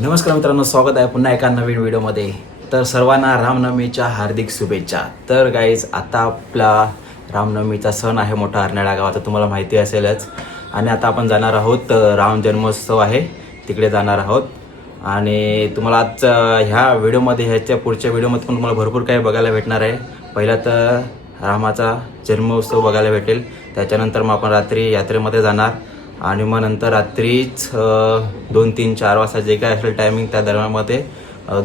नमस्कार मित्रांनो, स्वागत आहे पुन्हा एका नवीन व्हिडिओमध्ये. तर सर्वांना रामनवमीच्या हार्दिक शुभेच्छा. तर गाईज, आता आपला रामनवमीचा सण आहे मोठा अर्नाळा गावात, तुम्हाला माहिती असेलच. आणि आता आपण जाणार आहोत, राम जन्मोत्सव आहे तिकडे जाणार आहोत. आणि तुम्हाला आज ह्या व्हिडिओमध्ये, ह्याच्या पुढच्या व्हिडिओमध्ये पण तुम्हाला भरपूर काही बघायला भेटणार आहे. पहिला तर रामाचा जन्मोत्सव बघायला भेटेल, त्याच्यानंतर मग आपण रात्री यात्रेमध्ये जाणार आणि मग नंतर रात्रीच 2, 3, 4 वाजता जे काय असेल टायमिंग, त्या दरम्यानमध्ये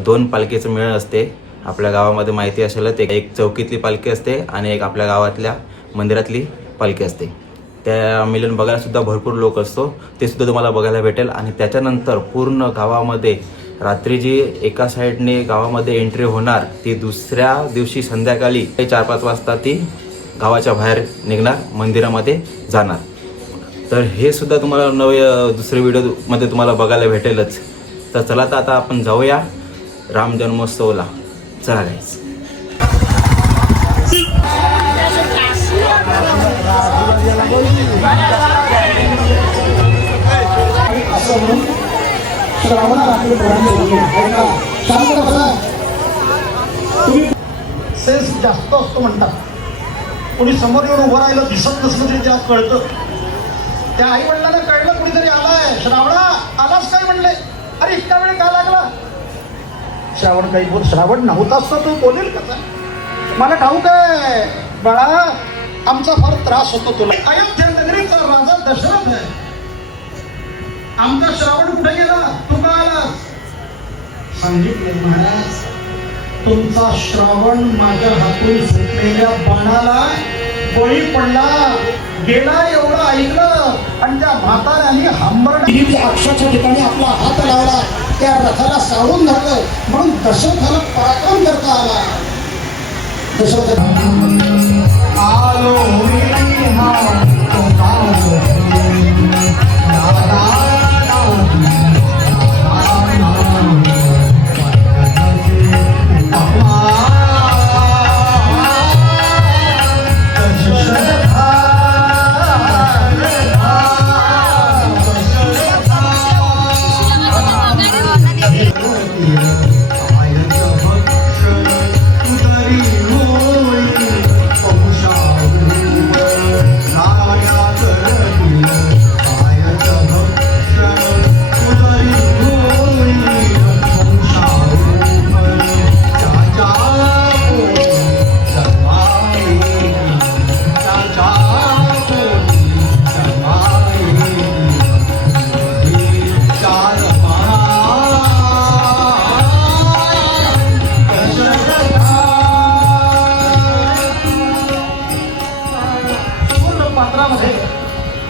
2 पालखीचं मिळण असते. आपल्या गावामध्ये माहिती असेलच, एक चौकीतली पालखी असते आणि एक आपल्या गावातल्या मंदिरातली पालखी असते. त्या मिलन बघायला सुद्धा भरपूर लोक असतो, ते सुद्धा तुम्हाला बघायला भेटेल. आणि त्याच्यानंतर पूर्ण गावामध्ये रात्री जी एका साईडने गावामध्ये एंट्री होणार, ती दुसऱ्या दिवशी संध्याकाळी 4-5 वाजता ती गावाच्या बाहेर निघणार, मंदिरामध्ये जाणार. तर हे सुद्धा तुम्हाला दुसऱ्या व्हिडिओमध्ये तुम्हाला बघायला भेटेलच. तर चला, तर आता आपण जाऊया राम जन्मोत्सवला. चला गाईस. सेन्स जास्त असतो म्हणतात. कोणी समोर येऊन उभं राहिलं, दिसत नसलं तरी त्याला कळतं. त्या आई वडिलांना कळलं कुणीतरी आलाय. श्रावणा आलाच काय म्हणले. अरे इतका वेळ का लागला. श्रावण काही बोल, श्रावण नव्हताच तर तू बोलेल कसा. मला ठाऊक आहे बाळा, आमचा फार त्रास होतो तुला. अयोध्या नगरीचा राजा दशरथ आहे. आमचा श्रावण कुठे गेला, तू का आलास. सांगितले महाराज, तुमचा श्रावण माझ्या हातून सुटलेल्या बाणाला बळी पडला गेला एवढं ऐकलं. आणि त्या म्हाताऱ्याने हंबरडी अक्षाच्या ठिकाणी आपला हात लावला, त्या रथाला सावरून धरलं. म्हणून दशरथाला पराक्रम करता आला. दशरथ आलो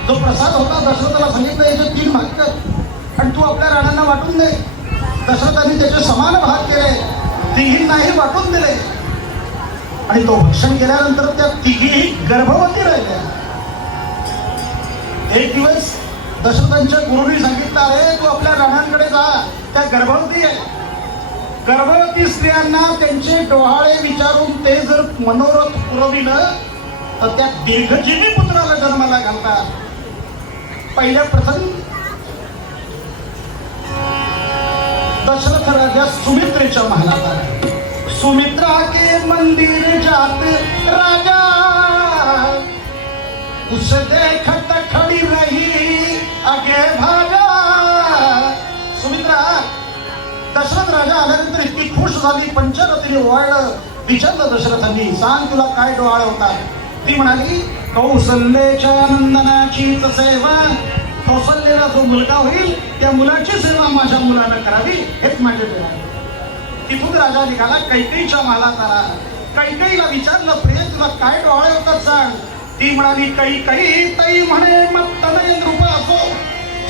जो प्रसाद होता, दशरथाला सांगितलं याचे 3 भाग कर आणि तू आपल्या राणांना वाटून दे. दशरथाने त्याचे समान भाग केले, तिघींनाही वाटून दिले. आणि तो भक्षण केल्यानंतर त्या तिघीही गर्भवती राहिल्या. एक दिवस दशरथांच्या गुरुनी सांगितलं, अरे तू आपल्या राणांकडे जा, त्या गर्भवती आहे. गर्भवती स्त्रियांना त्यांचे डोहाळे विचारून ते जर मनोरथ पुरविलं तर त्या दीर्घजीवी पुत्राला जन्माला घालतात. पहिल्या प्रथम दशरथ राजा सुमित्रेच्या महालात आला. सुमित्रा के मंदिर जाते राजा, उस देखत खड़ी रही आगे भागा. सुमित्रा, दशरथ राजा आल्यानंतर इतकी खुश झाली, पंचरथीने ओवाळलं. विचारलं दशरथांनी, सांग तुला काय डोहाळे होतात. ती म्हणाली, कौसल्याच्या नंदनाचीच सेवा, कौसल्याला जो मुलगा होईल त्या मुलाची सेवा माझ्या मुलानं करावी, हेच माझे देव आहे. तिथून राजा निघाला, कैकेयीच्या महालात आला. कैकेयीला विचारलं, प्रिय तुला काय डोहाळे होतात सांग. ती म्हणाली, कैकेयी तई म्हणे मत्तनय नृप असो,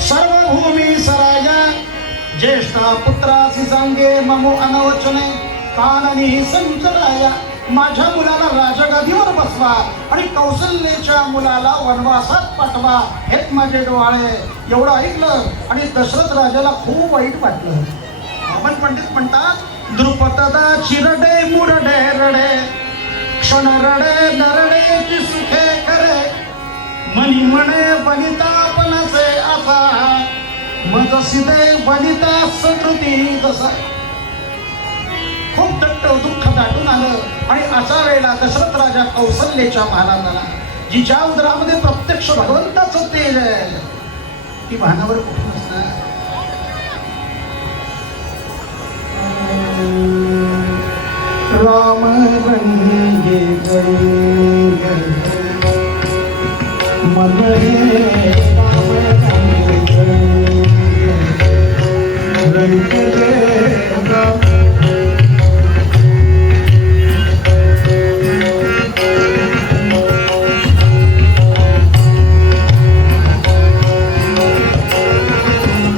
सर्वभूमी सराया, ज्येष्ठा पुत्रासी सांगे ममो अनवचने, काननी संचराया. माझ्या मुलाला राजगादीवर बसवा आणि कौशल्याच्या मुलाला वनवासात पाठवा, हेच माझे डोहाळे. एवढं ऐकलं आणि दशरथ राजाला खूप वाईट वाटलं. आपण पंडित म्हणतात, द्रुपदा चिरडे मुरडे रडे, क्षण रडे नरडे सुखे करे, मनी म्हणे बनिता पणसे असा, मज सिदे बनिता सकृती तसा खूप दट्ट दुःख दाटून आलं आणि अशा वेळेला दशरथ राजा कौसल्याच्या महालात आला. जिच्या उदरामध्ये प्रत्यक्ष भगवंताचं तेज आहे ती भानावर कुठून असणार. राम रंगे गंगे मन हे राम रंगे राम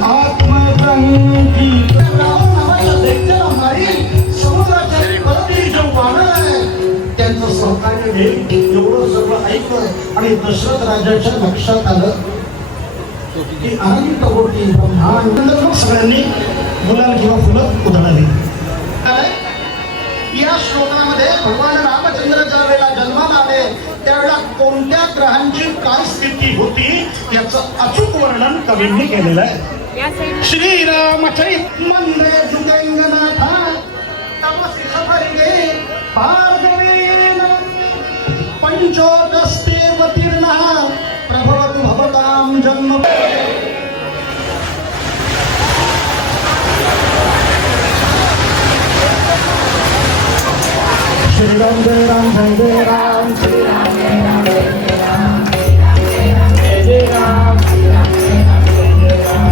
आत्मरंगी राम नावाच्या दैत्याला मारील समुद्राच्या पलीकडे जो वानर आहे त्यांचं सहकार्य घेईल एवढं सर्व ऐकलं आणि दशरथ राजाच्या लक्षात आलं की अनंत कोटी ब्रह्मांड लोक सगळ्यांनी गुलाल किंवा फुलं उधळली. या श्लोकामध्ये भगवान रामचंद्र ज्या वेळेला जन्माला आले त्यावेळेला कोणत्या ग्रहांची काय स्थिती होती याचं अचूक वर्णन कवींनी केलेलं आहे. श्रीरामचरित मंदे जुगंगनाथा तपसी सफरिगे भार्गवेन पंचोदस्तेवतीर्णः प्रभवतु भवतां जन्म. श्री राम जय राम जय राम श्री राम जय राम जय राम जय राम श्री राम जय राम जय राम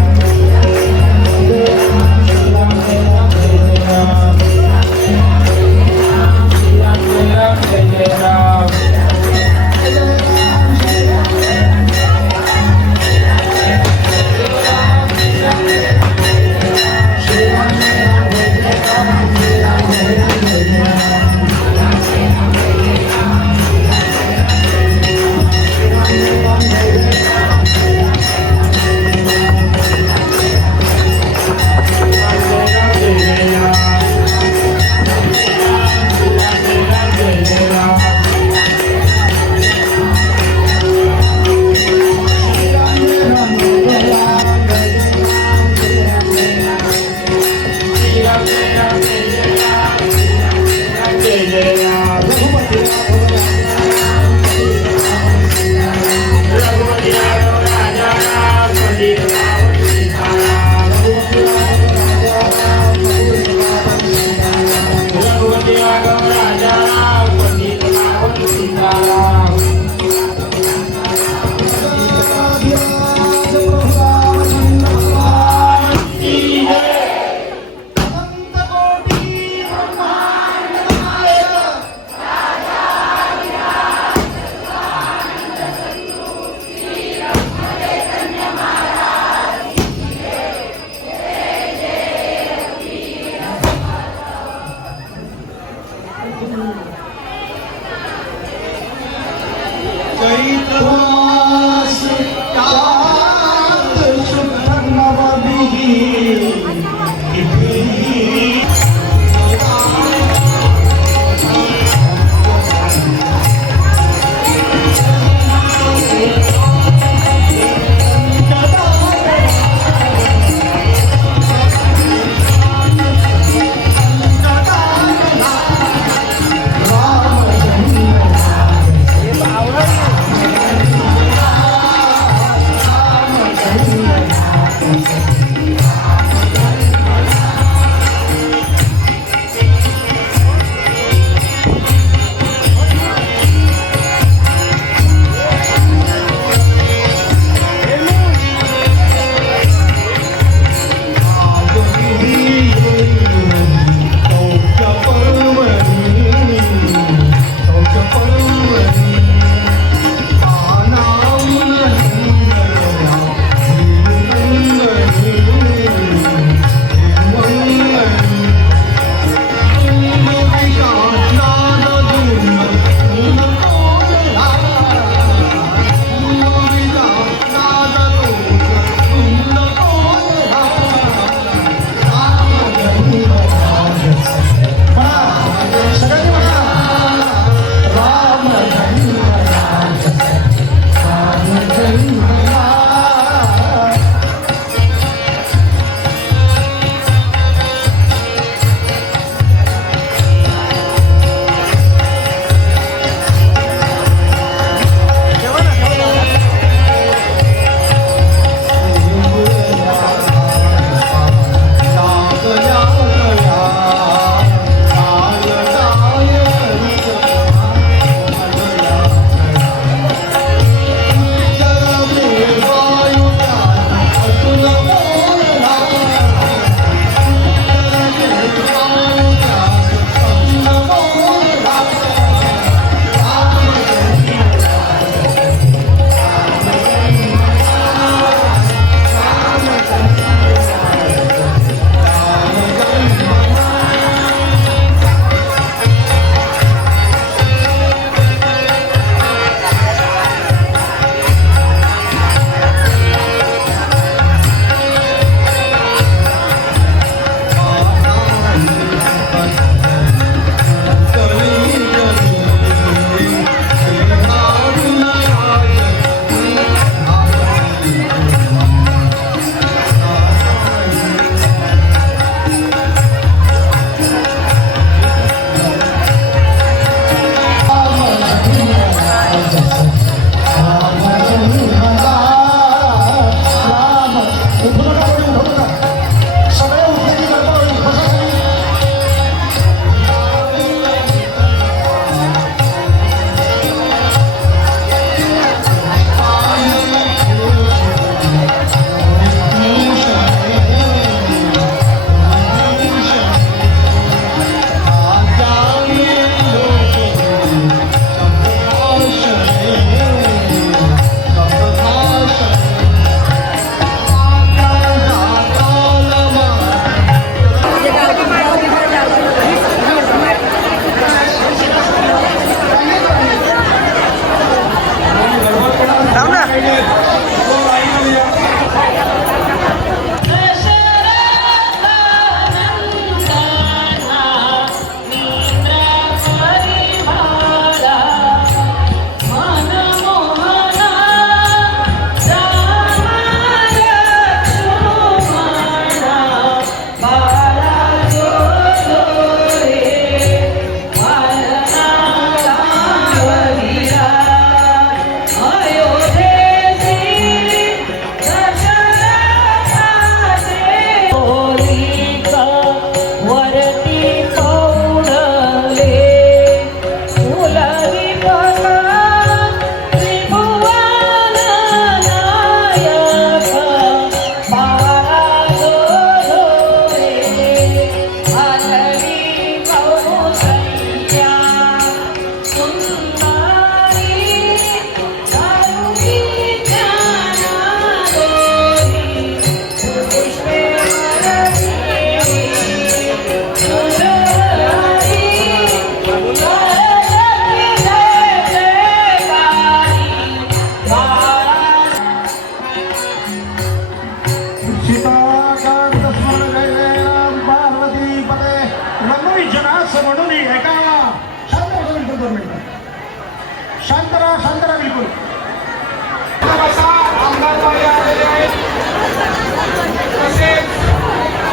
तसेच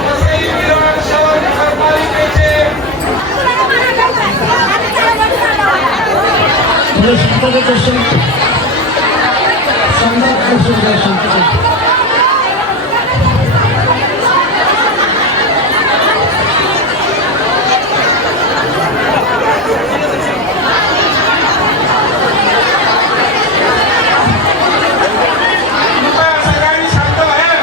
वसई विरार शहर नगरपालिकेचे कृपया सगळ्यांनी शांत बाहेर.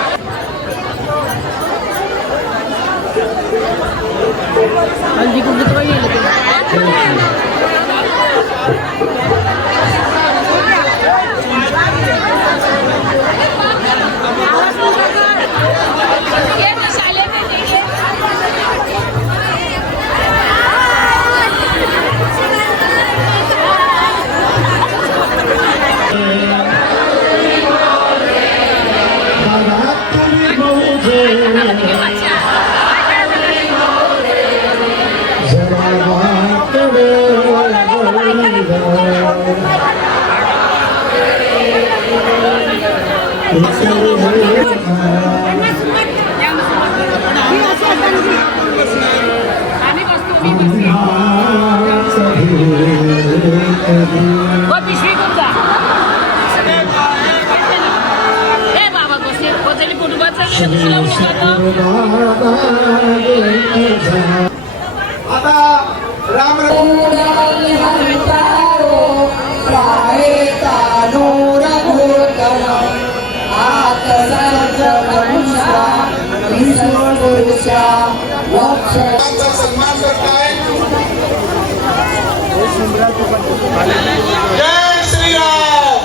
आता राम सन्मान करताय. जय श्रीराम,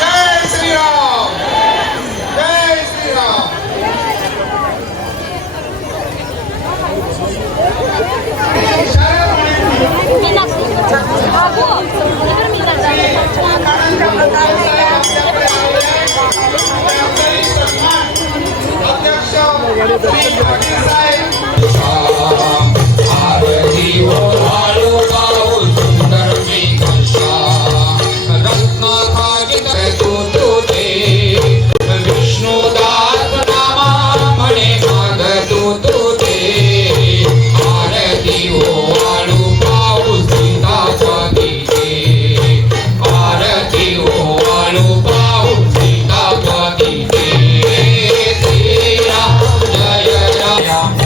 जय श्रीराम, जय श्रीराम. अध्यक्ष पाटील साहेब जय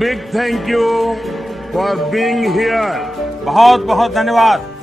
Big thank you for being here. बहुत बहुत धन्यवाद।